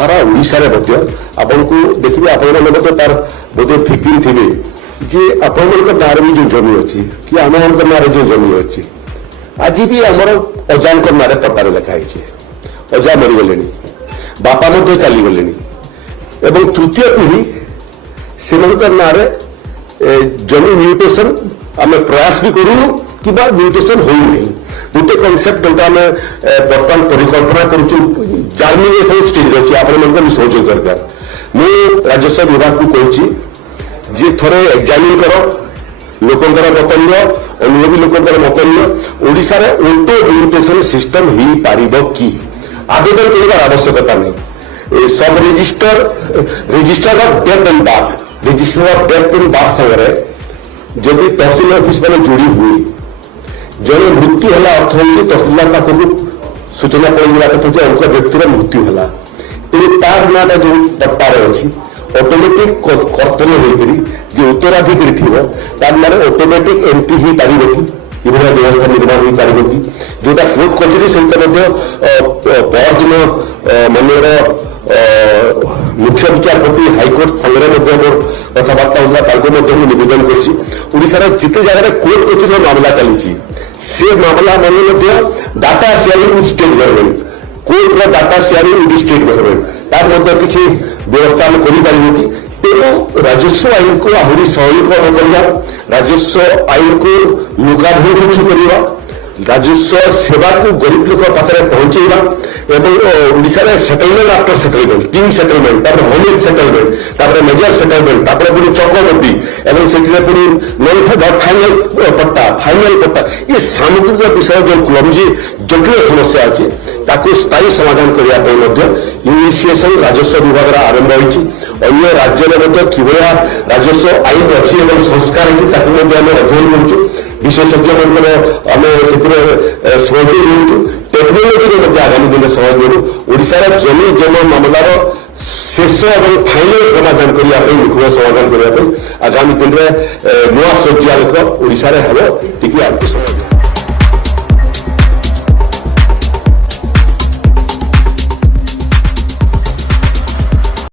सारा ओडिशा रे मध्य आपन को देखिबे आपन मन तार बोधे फिकिन थिबे जे आपन मन नारे भी जो जमी अछि कि आम मन नारे जो जमी अछि आज भी हमर अजान को नारे पट्टारे लिखा है अजा मरी गले बापा मध्य चली गले एवं तृतीय पीढ़ी से नारे जमी म्यूटेशन आम प्रयास भी करूँ कि म्यूटेशन हो नहीं गोटे कनसेप्ट जो आम बर्तमान परिकल्पना करुँ जार्मिनेशन स्टेज अच्छी आप सहयोग दरकार मु राजस्व विभाग को कहूँ जी थोड़े एग्जामिन कर लोकंर मतल्य अनुभवी लोकंर मतल्य ओडिशा रे ऑटो म्यूटेशन सिस्टम हो पारिबो कि आवेदन करबार आवश्यकता नहीं सब register of death and birth register of death and birth संगे जदि तहसील ऑफिस मैंने जोड़ी हुए जड़े मृत्यु है अर्थ हो तहसीलदार पाखक सूचना पड़ा कथा अंक व्यक्तिर मृत्यु है तेज तार नाटा जो पट्टार अच्छी ऑटोमेटिक कर्तव्य होकर जो उत्तराधिकारी थी तार माने ऑटोमेटिक एंट्री ही पार कि व्यवस्था निर्माण हो पार कि जोटा कोर्ट कचेरी सहित परदिन माननीय मुख्य विचारपति हाइकोर्ट संगे मोर कथबार्ता होता नवेदन कर जिते जगह कोर्ट कचेरी मामला चली से मामला मान data sharing with state government court data sharing with state government तार किसी व्यवस्था आम कर तेणु राजस्व आईन को आहरी सहयोग करवा राजस्व आईन को लोकाभिमुखी करवा राजस्व सेवा को गरीब लोक पाखे पहुंचेगा ओडिशा रे settlement after settlement king settlement homage settlement major settlement पुणी चक्रवर्ती एवं से फाइनल पट्टा ये सामुद्रिक विषय जो क्लमजी जटिल समस्या अच्छी ताकू स्थायी समाधान करने इनिशिएशन राजस्व विभाग आरंभ होती अन्य राज्य किभलिया राजस्व आईन अच्छी और संस्कार अच्छी अध्ययन करूँ विशेषज्ञ आम से सहयोग दूँ टेक्नोलोजी आगामी दिन सहयोग करूँ ओडिशा जमी जम मामलार शेष और फाइनल समाधान करने निखुण समाधान करने आगामी दिन में नुआ शौचालय ओडिशा हे टी